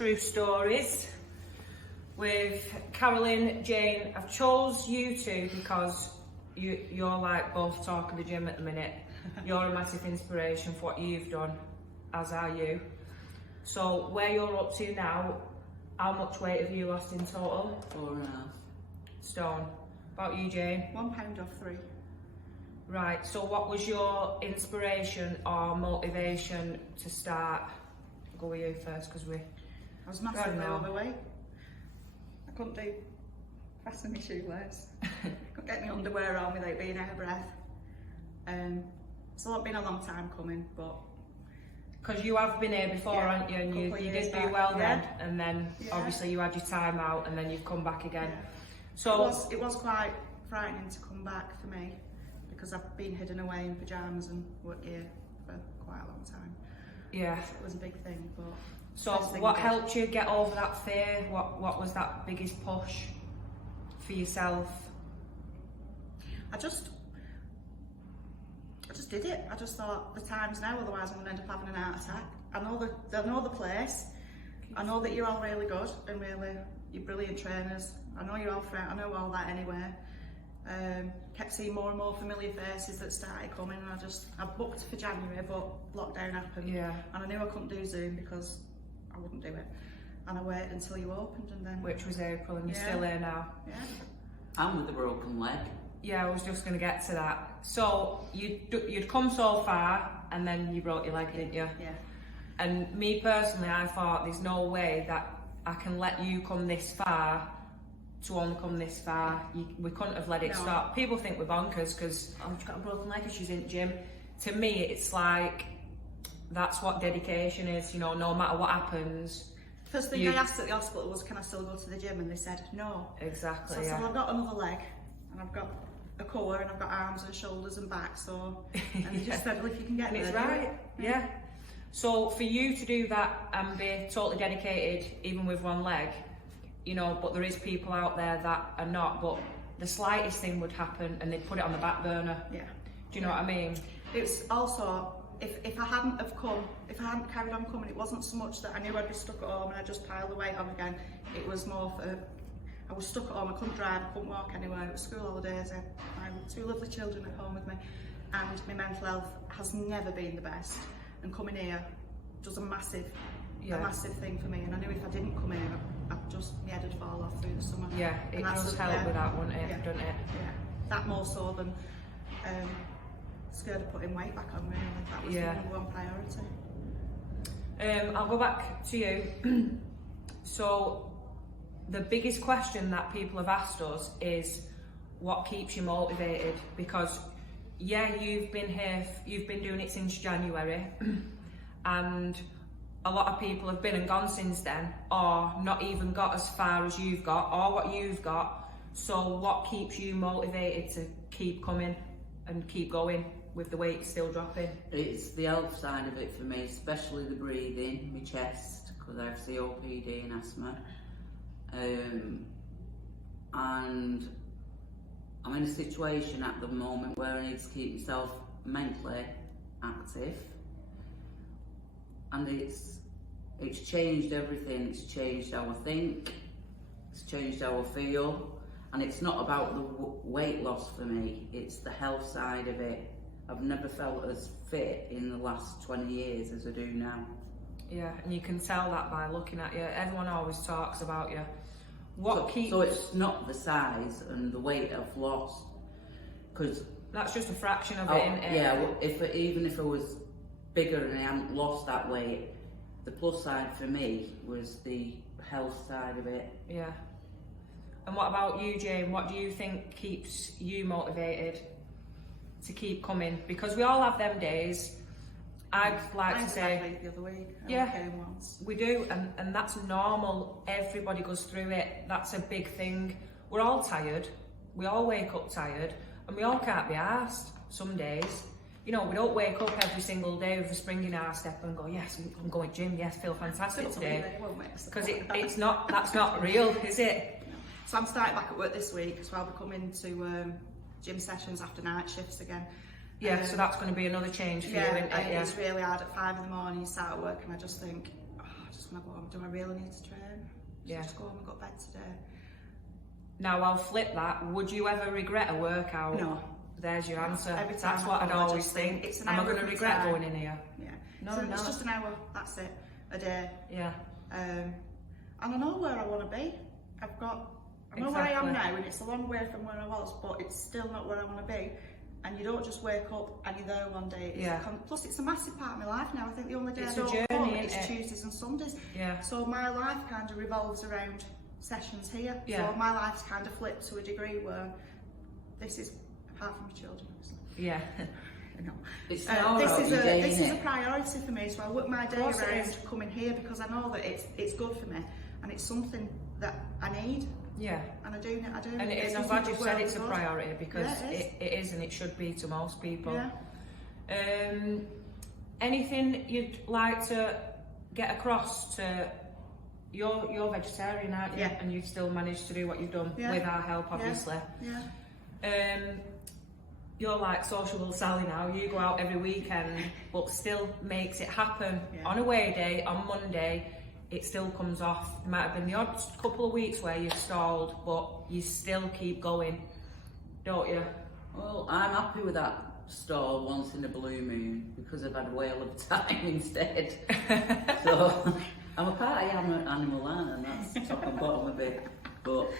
True stories with Carolyn, Jane. I've chose you two because you're like both talk of the gym at the minute. You're a massive inspiration for what you've done, as are you. So where you're up to now, how much weight have you lost in total? 4.5 stone. About you, Jane? 1 pound off 3. Right, so what was your inspiration or motivation to start? I'll go with you first because I was massively overweight. I couldn't do fasten my shoelace. Couldn't get my underwear on without being out of breath. It's been a long time coming, but because you have been here before, yeah, haven't you? And you did do back, well yeah. then, and then obviously you had your time out, and then you've come back again. Yeah. So it was quite frightening to come back for me because I've been hidden away in pyjamas and work gear for quite a long time. Yeah. So it was a big thing, but. So what helped you get over that fear? What was that biggest push for yourself? I just did it. I just thought the time's now, otherwise I'm going to end up having an heart attack. I know the place. I know that you're all really good and really you're brilliant trainers. I know you're all friends. I know all that anyway. Kept seeing more and more familiar faces that started coming, and I booked for January, but lockdown happened. Yeah. And I knew I couldn't do Zoom because I wouldn't do it. And I waited until you opened, and then. Which was April, and you're still here now. Yeah. I'm with a broken leg. Yeah, I was just going to get to that. So you'd come so far, and then you broke your leg, didn't you? Yeah. And me personally, I thought there's no way that I can let you come this far to only come this far. We couldn't have let it stop. People think we're bonkers because I've got a broken leg and she's in the gym. To me, it's like that's what dedication is. You know, no matter what happens. First thing I asked at the hospital was, can I still go to the gym? And they said no. Exactly. So I yeah. said, well, I've got another leg, and I've got a core, and I've got arms and shoulders and back. So, and they just said, well, if you can get and there, it's right. Yeah. So for you to do that and be totally dedicated, even with one leg, you know, but there is people out there that are not. But the slightest thing would happen, and they'd put it on the back burner. Yeah. Do you know what I mean? It's also, if I hadn't have come, if I hadn't carried on coming, it wasn't so much that I knew I'd be stuck at home and I just piled the weight on again. It was more for, I was stuck at home, I couldn't drive, I couldn't walk anywhere, it was school holidays, I had 2 lovely children at home with me, and my mental health has never been the best. And coming here does a massive thing for me, and I knew if I didn't come here, my head would fall off through the summer. Yeah, it does help with that, wouldn't it? Doesn't it? Yeah, that more so than scared of putting weight back on, really. That was the number one priority. I'll go back to you. So the biggest question that people have asked us is what keeps you motivated? Because you've been here, you've been doing it since January, and a lot of people have been and gone since then, or not even got as far as you've got, or what you've got. So what keeps you motivated to keep coming and keep going with the weight still dropping? It's the health side of it for me, especially the breathing, my chest, because I have COPD and asthma. And I'm in a situation at the moment where I need to keep myself mentally active, and it's changed everything. It's changed how I think, it's changed how I feel, and it's not about the weight loss for me, it's the health side of it. I've never felt as fit in the last 20 years as I do now. Yeah, and you can tell that by looking at you. Everyone always talks about you. So it's not the size and the weight I've lost, because that's just a fraction of it, isn't it? Yeah, even if I was bigger and I hadn't lost that weight, the plus side for me was the health side of it. Yeah. And what about you, Jane? What do you think keeps you motivated to keep coming? Because we all have them days. I'd like to say the other week. Once. We do, and that's normal. Everybody goes through it. That's a big thing. We're all tired. We all wake up tired, and we all can't be arsed some days. You know, we don't wake up every single day with a spring in our step and go, yes, I'm going gym, yes, feel fantastic today. Because it's not, that's not real, is it? No. So I'm starting back at work this week, so I'll be coming to gym sessions after night shifts again. Yeah, so that's going to be another change for you, isn't it? It's really hard at 5 in the morning, you start at work, and I just think, I just want to go home. Do I really need to train? Yeah. Just go home and go to bed today. Now I'll flip that. Would you ever regret a workout? No. There's your answer. Every time That's I what I'd go, I always just think. it's an Am I hour going to of my regret time. going in here? Yeah. No, So no. it's just an hour, that's it, a day. Yeah. And I know where I want to be. I know where I am Exactly. now, and it's a long way from where I was, but it's still not where I want to be. And you don't just wake up and you're there one day. It's Yeah. Plus, it's a massive part of my life now. I think the only day It's I a don't journey, come isn't is it? Tuesdays and Sundays. Yeah. So my life kind of revolves around sessions here. Yeah. So my life's kind of flipped to a degree where this is, apart from my children, obviously. Yeah. You know. It's an hour out This your day, is a innit? priority for me, so I work my day course it around is. coming here because I know that it's good for me and it's something that I need, Yeah. and I do. And it is, I'm It's glad you've something said where it's a I'm priority because Yeah, it it is and it should be to most people. Yeah. Anything you'd like to get across to you're vegetarian, aren't you? Yeah. And you've still managed to do what you've done Yeah. with our help, obviously. Yeah. You're like sociable Sally now. You go out every weekend, but still makes it happen. Yeah. On away day, on Monday, it still comes off. There might have been the odd couple of weeks where you've stalled, but you still keep going, don't you? Well, I'm happy with that stall once in a blue moon because I've had a whale of a time instead. So I'm a party animal, and that's top and bottom of it. But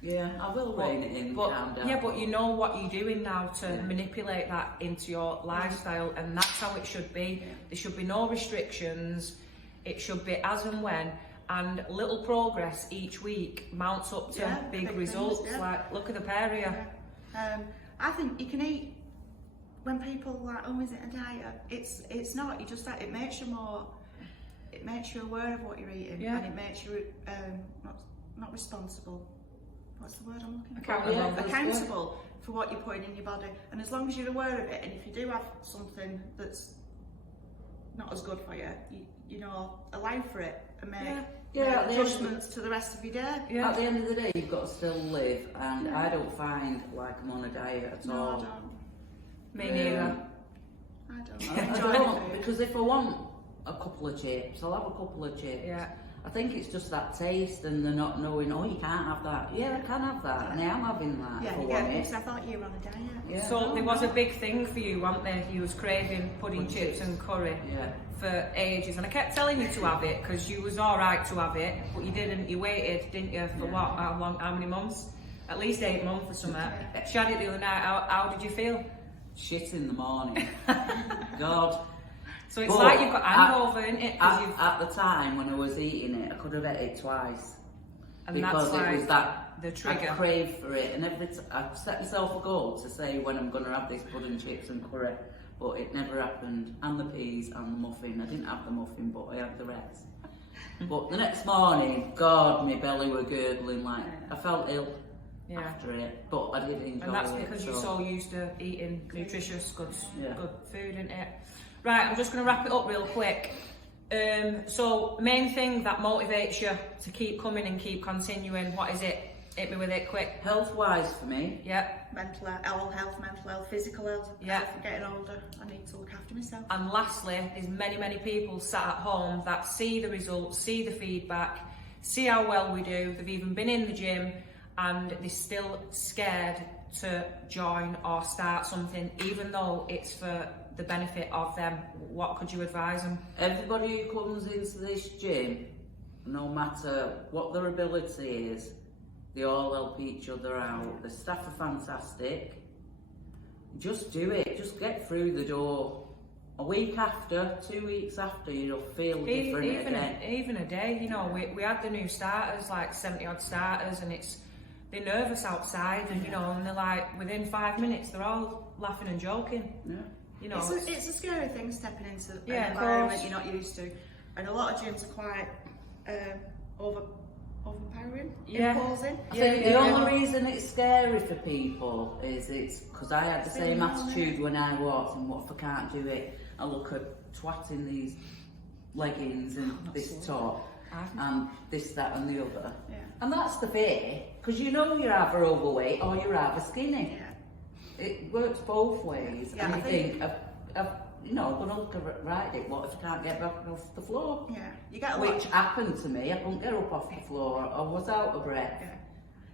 yeah, I will rein it in, calm down. Yeah, but you know what you're doing now to manipulate that into your lifestyle, and that's how it should be. There should be no restrictions. It should be as and when, and little progress each week mounts up to big results. Things, yeah. Like, look at the pair of you. Yeah. I think you can eat when people are like, oh, is it a diet? It's not. You just it makes you more. It makes you aware of what you're eating, Yeah. and it makes you not responsible. What's the word I'm looking for? Accountable. Yeah. Accountable for what you're putting in your body, and as long as you're aware of it, and if you do have something that's not as good for you, you know, allow for it and make Yeah, adjustments to the rest of your day. Yeah. At the end of the day, you've got to still live, and I don't find like I'm on a diet at No, I all. don't. Me neither. I don't. I Enjoy don't, food. because if I want a couple of chips, I'll have a couple of chips. Yeah. I think it's just that taste and the not knowing, oh, you can't have that. Yeah, I can have that, and I am having that. Yeah, if I you want get me, it. because I thought you were on a diet. Yeah. So there was a big thing for you, wasn't there? You was craving pudding chips and curry Yeah. for ages, and I kept telling you to have it because you was all right to have it, but you didn't. You waited, didn't you? For what? How long? How many months? At least 8 months or something. She had it the other night. How did you feel? Shit in the morning. God. So it's But like you've got at- hangover, isn't it? 'Cause you've, At the time when I was eating it, I could have ate it twice. and Because that's it was like that the I trigger. crave for it, and I've set myself a goal to say when I'm going to have this pudding chips and curry, but it never happened. And the peas and the muffin. I didn't have the muffin, but I had the rest. But the next morning, God, my belly were gurgling like I felt ill Yeah. after it, but I did enjoy it. And that's because you're so used to eating nutritious, good Yeah. food, isn't it? Right, I'm just going to wrap it up real quick. So, main thing that motivates you to keep coming and keep continuing, what is it? Hit me with it quick. Health-wise for me, Yeah. Mental health, physical health. Yeah. I'm getting older. I need to look after myself. And lastly, there's many people sat at home that see the results, see the feedback, see how well we do. They've even been in the gym and they're still scared to join or start something, even though it's for the benefit of them. What could you advise them? everybody who comes into this gym, no matter what their ability is, they all help each other out. The staff are fantastic. Just do it. Just get through the door. A week after, 2 weeks after, you'll feel different again. Even a day, you know, we had the new starters, like 70 odd starters, and they're nervous outside, and you know, and they're like, within 5 minutes, they're all laughing and joking. Yeah. You know, It's a scary thing stepping into Yeah, an of environment course. you're not used to, and a lot of gyms are quite overpowering, Yeah. imposing. I think the only reason it's scary for people is it's because I had the same attitude when I walked in. What if I can't do it? I look at twat in these leggings and this top and this, that and the other. Yeah. And that's the fear, because you know you're either overweight or you're either skinny. Yeah. It works both ways. Yeah, and I you think- think, I've gonna look right it. What if I can't get back off the floor? Yeah, you get a lot. Which happened to me. I couldn't get up off the floor. I was out of breath. Yeah.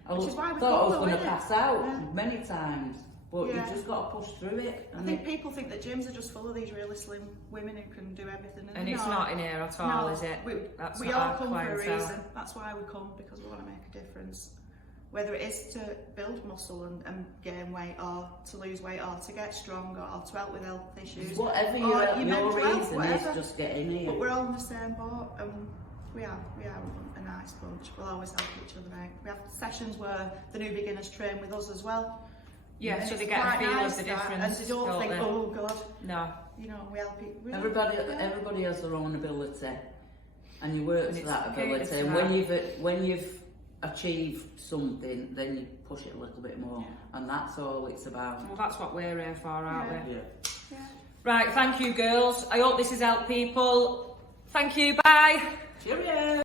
I Which was, is why we thought I was follow, going to innit? pass out Yeah. many times. But Yeah. you've just got to push through it. I And think people think that gyms are just full of these really slim women who can do everything. And it's no. not in here at all, No, is it? That's we not all our come for a clientele. reason. That's why we come, because we want to make a difference. Whether it is to build muscle and gain weight, or to lose weight, or to get stronger, or to help with health issues. whatever or your mental health, reason whatever. is, just get in here. But we're all in the same boat, and we are a nice bunch. We'll always help each other out. We have sessions where the new beginners train with us as well. Yeah, And so it's they get a quite feel nice of the that, difference. and they don't think, they? oh God, No. you know, we help people. Everybody has their own ability, and you work And to it's that catered ability. to And that. when you've achieved something, then you push it a little bit more, and that's all it's about. Well, that's what we're here for, aren't Yeah. we? Yeah. Yeah. Right, thank you, girls. I hope this has helped people. Thank you, bye. Cheerio.